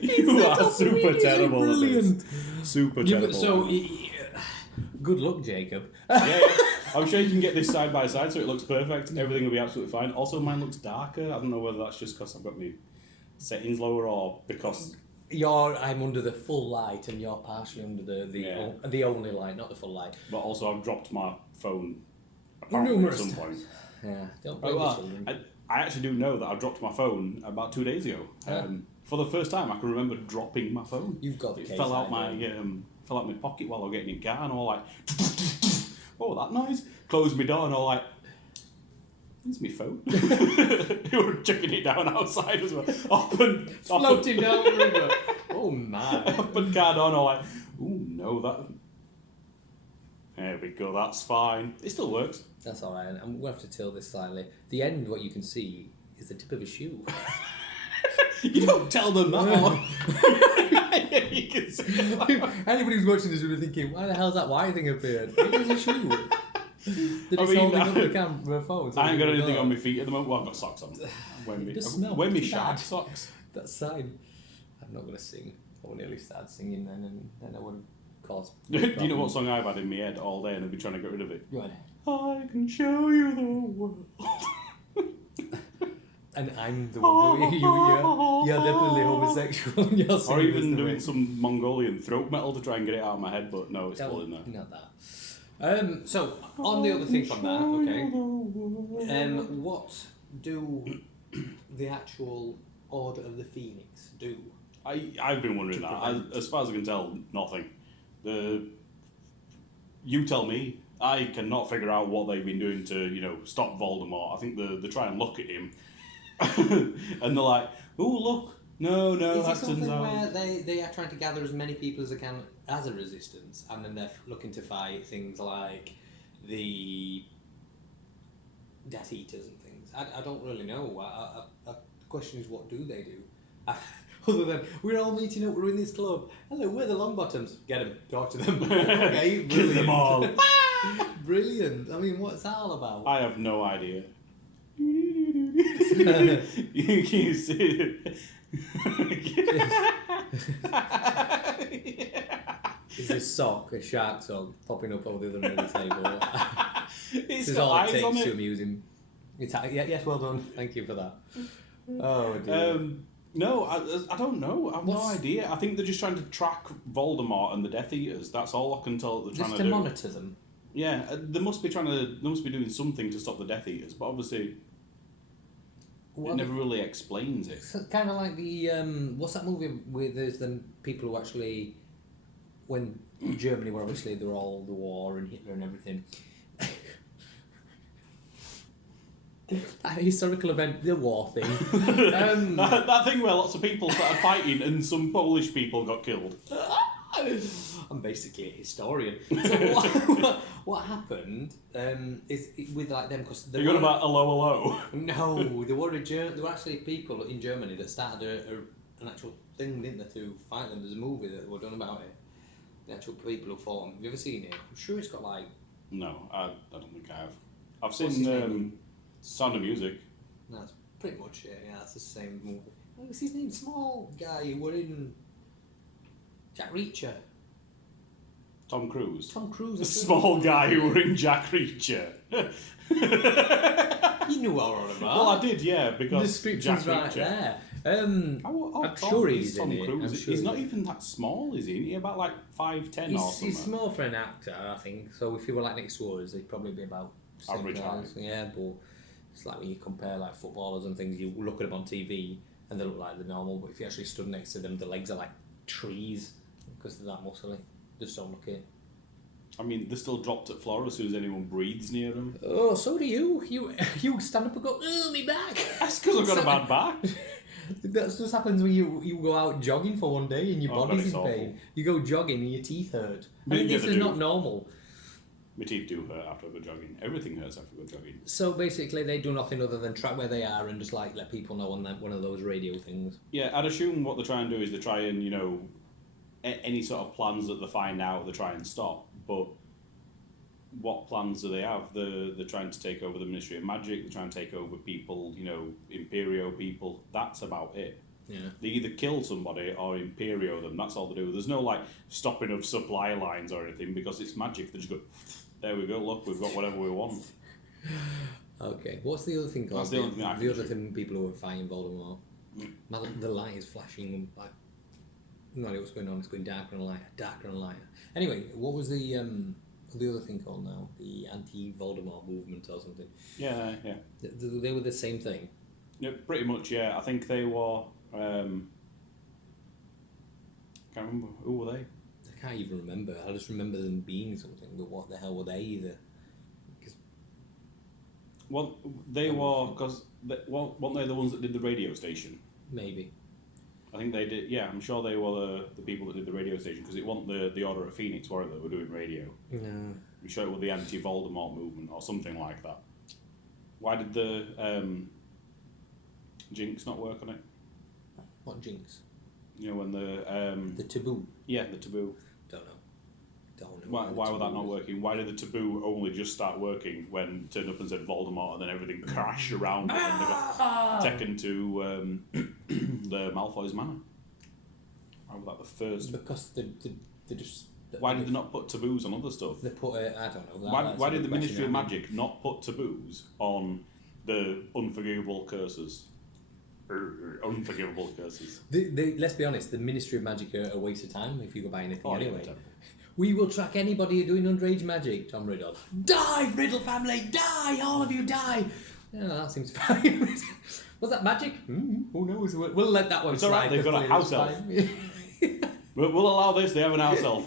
You are super terrible at this. Super terrible. So, good luck, Jacob. Yeah. I'm sure you can get this side by side so it looks perfect. Everything will be absolutely fine. Also, mine looks darker. I don't know whether that's just because I've got my settings lower or because... I'm under the full light and you're partially under the only light, not the full light. But also I've dropped my phone apparently at some point. Yeah, don't blame the children. I actually do know that I dropped my phone about 2 days ago. For the first time I can remember dropping my phone. You've got the it case. fell out my pocket while I was getting in the car and all like what was that noise? Closed my door and all like it's my phone. You were chucking it down outside as well. Floating down the river. Oh my. Up and car door and all like, ooh no, that... There we go, that's fine. It still works. That's alright, and I'm going to have to tilt this slightly. The end, what you can see, is the tip of a shoe. You don't tell them that. You can see. Anybody who's watching this will be thinking, why the hell's that white thing appeared? It was a shoe. That is holding up the camera phone. I ain't got anything on my feet at the moment. Well, I've got socks on. When me shark socks. That's fine. I'm not going to sing. I will nearly start singing then, and then I would have caused... Do you know what song I've had in my head all day and I've been trying to get rid of it? Go ahead. I can show you the world. And I'm the one who you're definitely homosexual. And you're or even doing some Mongolian throat metal to try and get it out of my head, but no, it's still in there. Not that. So, on the other thing from that, okay, what do the actual Order of the Phoenix do? I've been wondering that. As far as I can tell, nothing. You tell me. I cannot figure out what they've been doing to, stop Voldemort. I think they try and look at him, and they're like, "Oh, look, no, Is that it something turns out." where they are trying to gather as many people as they can as a resistance, and then they're looking to fight things like the Death Eaters and things? I don't really know. The question is, what do they do? Other than, we're all meeting up, we're in this club. Hello, we're the Longbottoms. Get them, talk to them. Okay, Kill them all. Brilliant. I mean, what's that all about? I have no idea. You can see it. Is this sock, a shark sock, popping up over the other end of the table? It's This is got all it eyes takes on to it. amuse him. Yes, well done. Thank you for that. Oh, dear. No, I don't know. I've no idea. I think they're just trying to track Voldemort and the Death Eaters. That's all I can tell that they're trying Just to to do. monitor them. Yeah, they must be doing something to stop the Death Eaters, but obviously it never really explains it. So kind of like the what's that movie where there's the people who actually, when Germany were obviously they were all the war and Hitler and everything. A historical event, the war thing. That thing where lots of people started fighting and some Polish people got killed. I'm basically a historian. So what happened is with like them because You're on about hello. No, there were actually people in Germany that started an actual thing, didn't they, to fight them. There's a movie that were done about it. The actual people who fought them. Have you ever seen it? I'm sure it's got like... No, I don't think I have. I've seen Sound of Music. No, that's pretty much it. Yeah, that's the same movie. What was his name? Small guy who were in Jack Reacher. Tom Cruise. Tom Cruise. The small guy who were in Jack Reacher. You knew what I was about. Well, I did, yeah, because the description's Jack right Reacher. there. I'm sure he's Tom in it. Cruise. I'm sure He's not even that small, is he? Isn't he about like 5'10" or something? He's small for an actor, I think. So if he were like next to us, he'd probably be about same Average height. size. Yeah, but it's like when you compare like footballers and things, you look at them on TV and they look like they're normal, but if you actually stood next to them, the legs are like trees because they're that muscly. Just don't look it. I mean, they're still dropped at floor as soon as anyone breathes near them. Oh, so do you. You stand up and go, oh, me back. That's because I've got a bad back. That just happens when you go out jogging for one day and your body's in God, it's pain. awful. You go jogging and your teeth hurt. I Yeah, mean, this they is do. not normal. My teeth do hurt after I go jogging. Everything hurts after I go jogging. So basically, they do nothing other than track where they are and just like let people know on one of those radio things. Yeah, I'd assume what they try and do is they try and, any sort of plans that they find out, they try and stop. But what plans do they have? They're trying to take over the Ministry of Magic. They're trying to take over people, Imperio people. That's about it. Yeah. They either kill somebody or Imperio them. That's all they do. There's no stopping of supply lines or anything because it's magic. They just go, there we go. Look, we've got whatever we want. Okay. What's the other thing called? That's the only thing I can The other do. thing people who are fighting Voldemort. Now the light is flashing like. No idea what's going on. It's going darker and lighter. Anyway, what was the other thing called now? The anti-Voldemort movement or something. Yeah. They were the same thing. Yeah, pretty much. Yeah, I think they were. Can't remember who were they. I can't even remember. I just remember them being something. But what the hell were they either? Well, they were because weren't they the ones that did the radio station? Maybe. I think they did. Yeah, I'm sure they were the people that did the radio station because it wasn't the Order of Phoenix, were they? Were doing radio. No. I'm sure it was the anti-Voldemort movement or something like that. Why did the Jinx not work on it? What Jinx? When The taboo. Yeah, the taboo. Don't know. Why would that not working? Why did the taboo only just start working when turned up and said Voldemort and then everything crashed around it and they got taken to the Malfoy's manor? Why was that the first? Because they just. Why did they not put taboos on other stuff? They put I don't know. Why did the Ministry of Magic not put taboos on the unforgivable curses? Unforgivable curses. Let's be honest, the Ministry of Magic are a waste of time if you go buy anything anyway. Yeah, We will track anybody doing underage magic, Tom Riddle. Die, Riddle family, die! All of you die! Yeah, that seems fine. Was that magic? Who knows? We'll let that one it's slide. Alright, they've got a house elf. We'll allow this, they have an house elf.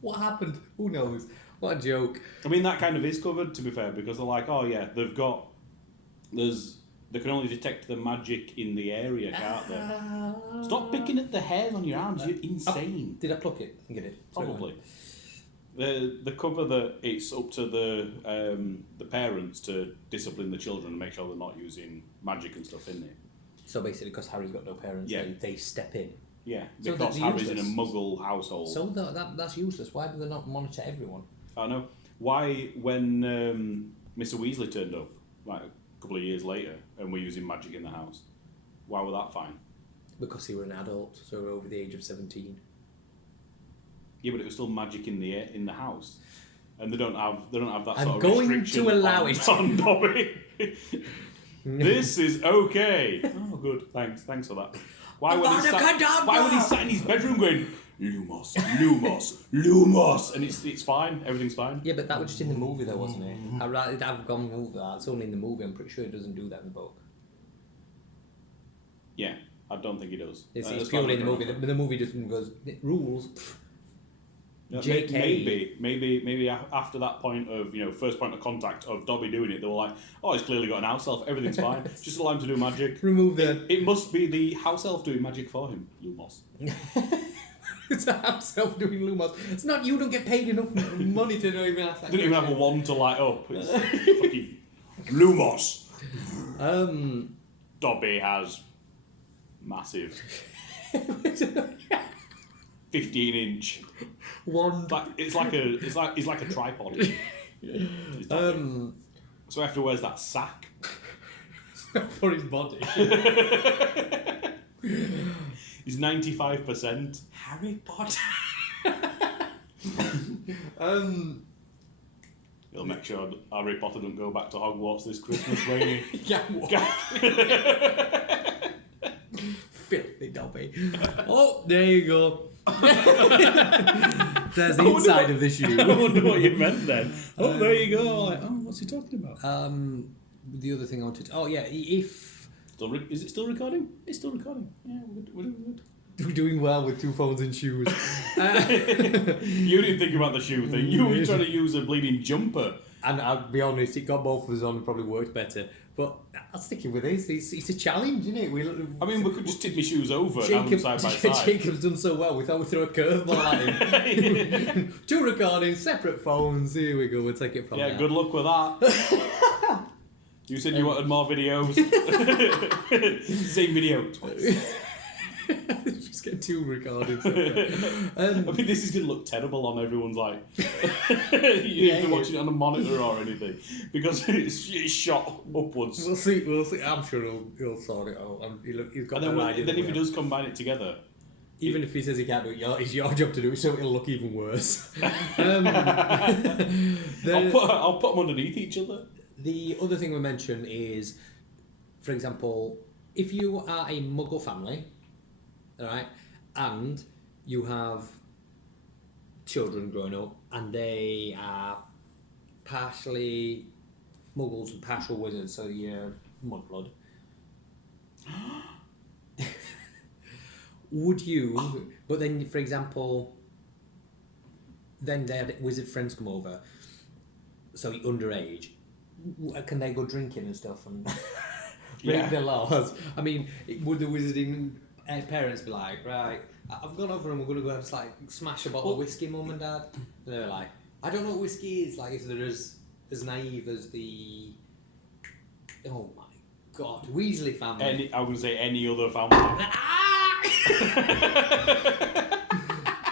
What happened? Who knows? What a joke. I mean, that kind of is covered, to be fair, because they're like, oh yeah, they can only detect the magic in the area, can't they? Stop picking at the hairs on your arms, you're insane. Did I pluck it? I think I did. Probably. The cover that it's up to the parents to discipline the children and make sure they're not using magic and stuff in it. So basically, because Harry's got no parents, Yeah. they step in. Yeah, So because that's Harry's in a useless. muggle household. So that's useless. Why do they not monitor everyone? I know. Why, when Mr. Weasley turned up, like a couple of years later, and we're using magic in the house, why was that fine? Because he were an adult, so over the age of 17. Yeah, but it was still magic in the house, and they don't have that I'm sort of going restriction to allow on, it. on Dobby. This is okay. Oh, good. Thanks for that. Why would he sat in his bedroom going Lumos, Lumos, Lumos, and it's fine. Everything's fine. Yeah, but that was just in the movie, though, wasn't it? I'd rather have gone with that. It's only in the movie. I'm pretty sure it doesn't do that in the book. Yeah, I don't think he does. It's As far purely as in I the movie. remember. The movie just goes rules. Yeah, JK. Maybe after that point of first point of contact of Dobby doing it, they were like, oh, he's clearly got an house elf. Everything's fine. Just allow him to do magic. Remove the. It must be the house elf doing magic for him, Lumos. It's a house elf doing Lumos. It's not you. Don't get paid enough money to do even ask that. Didn't even have a wand to light up. It's fucking Lumos. Dobby has massive 15-inch Wand. He's like a tripod. So after wears that sack For his body. He's 95% Harry Potter. He'll make sure Harry Potter don't go back to Hogwarts this Christmas, won't he? Yeah. Filthy Dobby. Oh, there you go. There's the inside of the shoe. I wonder what you meant then. Oh, there you go. Like, oh, what's he talking about? The other thing I wanted to... Oh, yeah, if... Is it still recording? It's still recording. Yeah, we're doing good. We're doing well with 2 phones and shoes. You didn't think about the shoe thing. You were trying to use a bleeding jumper. And I'll be honest, it got both of us on and probably worked better. But I'm sticking with this. It's a challenge, isn't it? We could just tip my shoes over and have them side by side. Jacob's done so well, we thought we'd throw a curveball at him. 2 recordings, separate phones. Here we go, we'll take it from there. Yeah, good luck with that. You said you wanted more videos. Same video twice. Just get two recordings. I mean, this is going to look terrible on everyone's like. If they're watching it on a monitor or anything, because it's shot upwards. We'll see. I'm sure he'll sort it out. He's got And an idea. then if he does combine it together. Even if he says he can't do it, it's your job to do it, so it'll look even worse. I'll put them underneath each other. The other thing we mention is, for example, if you are a Muggle family, right, and you have children growing up, and they are partially Muggles and partial wizards, so you're mudblood. Would you? But then, for example, then their wizard friends come over, so you're underage. Can they go drinking and stuff and break the laws? I mean, would the wizarding parents be like, right, I've gone over and we're going to go and just like smash a bottle of whiskey, mum and dad? And they're like, I don't know what whiskey is. Like, if they're as naive as the, oh my god, Weasley family. I would say any other family.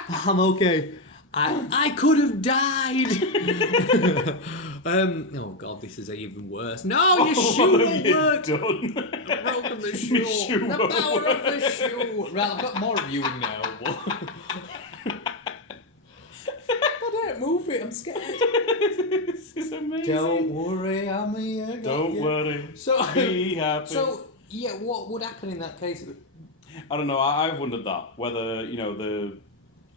I'm okay. I could have died. Oh god, this is even worse. No, your shoe won't work. Done? Broken the shoe. The power of the shoe. Right, I've got more viewing now. I don't move it. I'm scared. This is amazing. Don't worry, I'm here. Don't worry. So be happy. So yeah, what would happen in that case? I don't know. I've wondered that whether the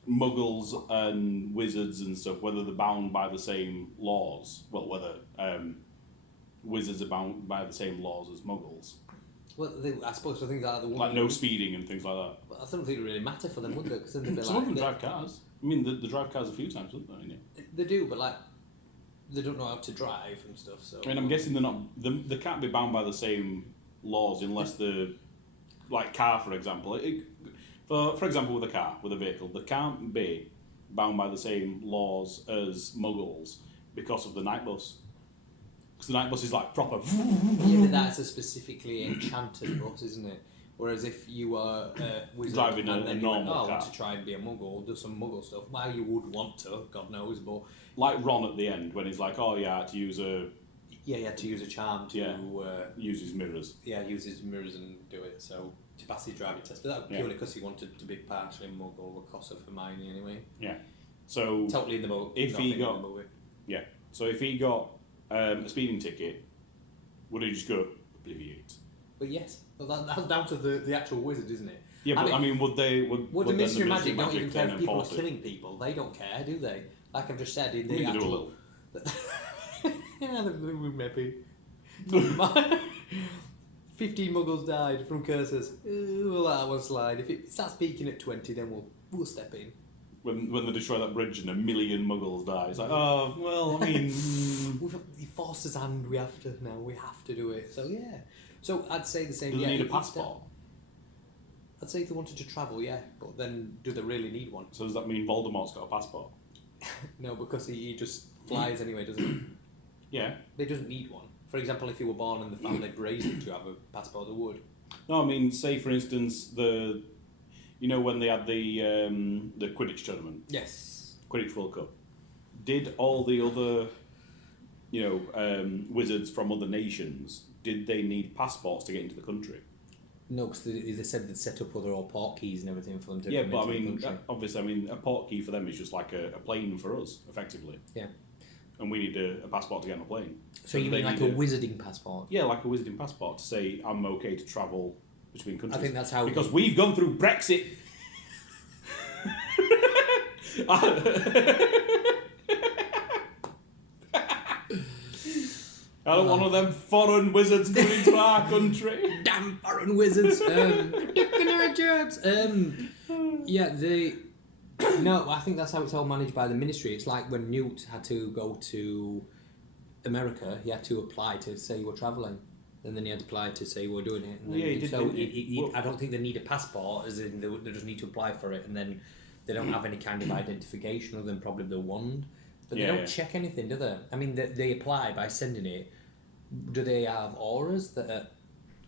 Muggles and wizards and stuff, whether they're bound by the same laws. Well, whether wizards are bound by the same laws as Muggles. Well, I suppose I think that the one like no speeding and things like that. I don't think it really matter for them, would they? Because then they'd be Some of them drive cars. I mean, they drive cars a few times, don't they? They do, but like they don't know how to drive and stuff. So I mean, I'm guessing they can't be bound by the same laws unless they're like car, for example. For example, with a car, with a vehicle, they can't be bound by the same laws as Muggles because of the night bus. Because the night bus is like proper. Yeah, but that's a specifically enchanted bus, isn't it? Whereas if you are wizard driving and a then normal you went, car to try and be a Muggle, do some Muggle stuff. Well, you would want to, God knows, but like Ron at the end when he's like, "Oh yeah, I had to use a." Yeah, he had to use a charm to use his mirrors. Yeah, use his mirrors and do it. So to pass his driving test, but that was purely because he wanted to be partially Muggle because of Hermione anyway. Yeah. So totally in the boat. If he got so if he got a speeding ticket, would he just go obliviate? But yes, well, that's down to the actual wizard, isn't it? Yeah, but I mean, would the Ministry of Magic not even care if people are enforce it? killing people? They don't care, do they? Like I've just said in the We can do a actual. little. Yeah, maybe. 15 Muggles died from curses. We'll let that one slide. If it starts peaking at 20, then we'll step in. When they destroy that bridge and 1 million Muggles die, it's like, oh well, I mean, The force's hand. We have to now. We have to do it. So yeah. So I'd say the same. do they need a it's passport? I'd say if they wanted to travel, yeah, but then do they really need one? So does that mean Voldemort's got a passport? No, because he just flies anyway, doesn't he? Yeah. They doesn't need one. For example, if he were born and the family raised him to have a passport, they would. No, I mean, say for instance when they had the Quidditch tournament. Yes. Quidditch World Cup. Did all the other, wizards from other nations, did they need passports to get into the country? No, because they said they'd set up other port keys and everything for them to Yeah, come but I into the mean, country. obviously, a port key for them is just like a plane for us, effectively. Yeah. And we need a passport to get on a plane. So you mean like a wizarding passport? Yeah, like a wizarding passport to say I'm okay to travel between countries. I think that's how... Because we've gone through Brexit. I don't want one of them foreign wizards coming into our country. Damn foreign wizards. Yeah, No, I think that's how it's all managed by the ministry. It's like when Newt had to go to America, he had to apply to say you were travelling. And then he had to apply to say we're doing it. And then he did. So I don't think they need a passport, as in they just need to apply for it, and then they don't have any kind of identification other than probably the wand. But they don't check anything, do they? I mean, they apply by sending it. Do they have auras that are...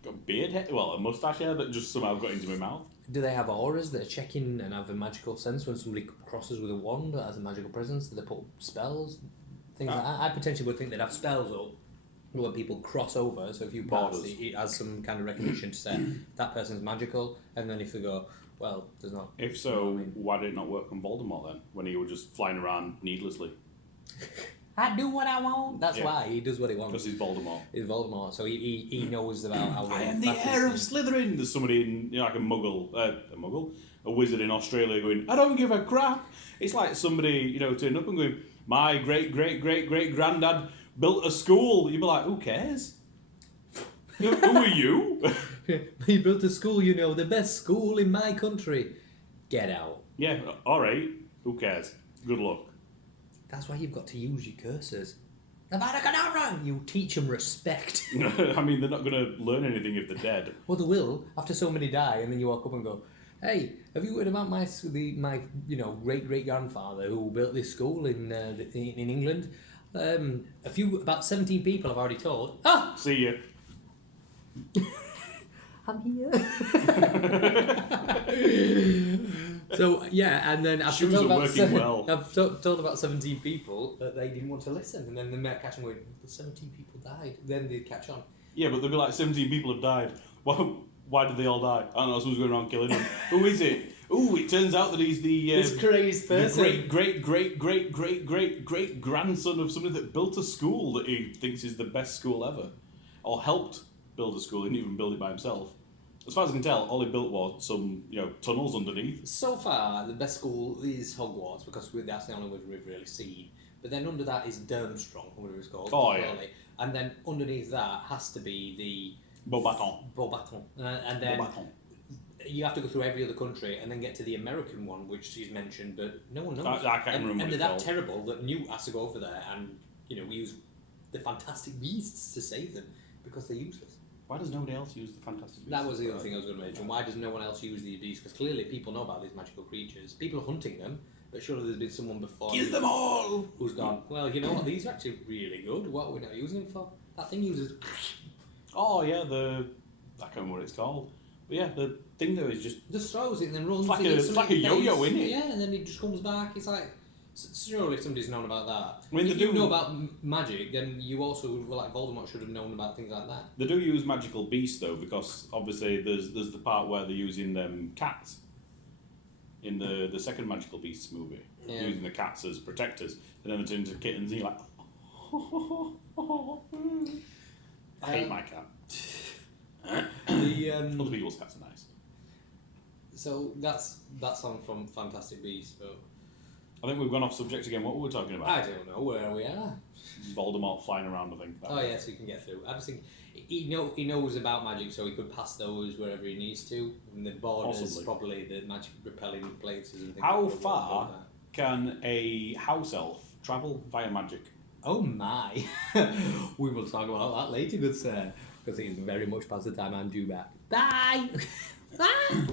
Got beard hair? Well, a moustache hair that just somehow got into my mouth. Do they have auras that are checking and have a magical sense when somebody crosses with a wand that has a magical presence? Do they put spells? Things like that? I potentially would think they'd have spells up when people cross over, so if you pass, Borders. it has some kind of recognition to say that person's magical, and then if they go, well, there's not. If so, you know what I mean? why did it not work on Voldemort then, when he was just flying around needlessly? I do what I want. That's Yeah. why he does what he wants. Because he's Voldemort. He's Voldemort, so he knows about how. I am the heir of Slytherin. There's somebody in, like a wizard in Australia going, I don't give a crap. It's like somebody, turning up and going, my great great great great granddad built a school. You'd be like, who cares? Who are you? He built a school, the best school in my country. Get out. Yeah, all right. Who cares? Good luck. That's why you've got to use your curses. Avada Kedavra! You teach them respect. I mean, they're not going to learn anything if they're dead. Well, they will after so many die, and then you walk up and go, "Hey, have you heard about my great great grandfather who built this school in England? About 17 people I've already told. Ah, See ya. I'm here." So yeah, and then I've Shoes told are about working well. I've told about 17 people that they didn't want to listen, and then they might catch on going, "The 17 people died." Then they catch on. Yeah, but they'll be like, 17 people have died. Why did they all die? I don't know, someone's going around killing them. Who is it? Ooh, it turns out that he's the... This crazed person. The great grandson of somebody that built a school that he thinks is the best school ever. Or helped build a school, he didn't even build it by himself. As far as I can tell, all he built was some, tunnels underneath. So far, the best school is Hogwarts, because that's the only one we've really seen. But then under that is Durmstrang, whatever it's called. Oh, yeah. And then underneath that has to be the... Beauxbatons. And then Beauxbatons. you have to go through every other country and then get to the American one, which is mentioned, but no one knows. I can't remember And what they're it's that called. terrible that Newt has to go over there and, we use the Fantastic Beasts to save them, because they're useless. Why does nobody else use the Fantastic Beasts? That was the other thing I was going to mention. Why does no one else use these beasts? Because clearly people know about these magical creatures. People are hunting them, but surely there's been someone before Kill them all! who's gone, well, you know what, these are actually really good. What are we not using them for? That thing uses... Oh, yeah, I can't remember what it's called. But yeah, the thing though is just throws it and then runs. It's like a yo-yo, isn't it? Yeah, and then it just comes back. It's like, surely somebody's known about that. I mean, if they you do- know about magic, then you also, like Voldemort, should have known about things like that. They do use magical beasts though, because obviously there's the part where they're using cats in the second magical beasts movie. Yeah. They're using the cats as protectors, and then they turn into kittens, and you're like, I hate my cat. Other people's cats are nice. So that's on from Fantastic Beasts, but I think we've gone off subject again. What were we talking about? I don't know where we are. Voldemort flying around, I think. Oh yeah, so you can get through. I just think he knows about magic, so he could pass those wherever he needs to. And the borders, Possibly. probably the magic repelling places and things. How like that. far can a house elf travel via magic? Oh my! We will talk about that later, good sir, because it is very much past the time I'm due back. Bye! Bye!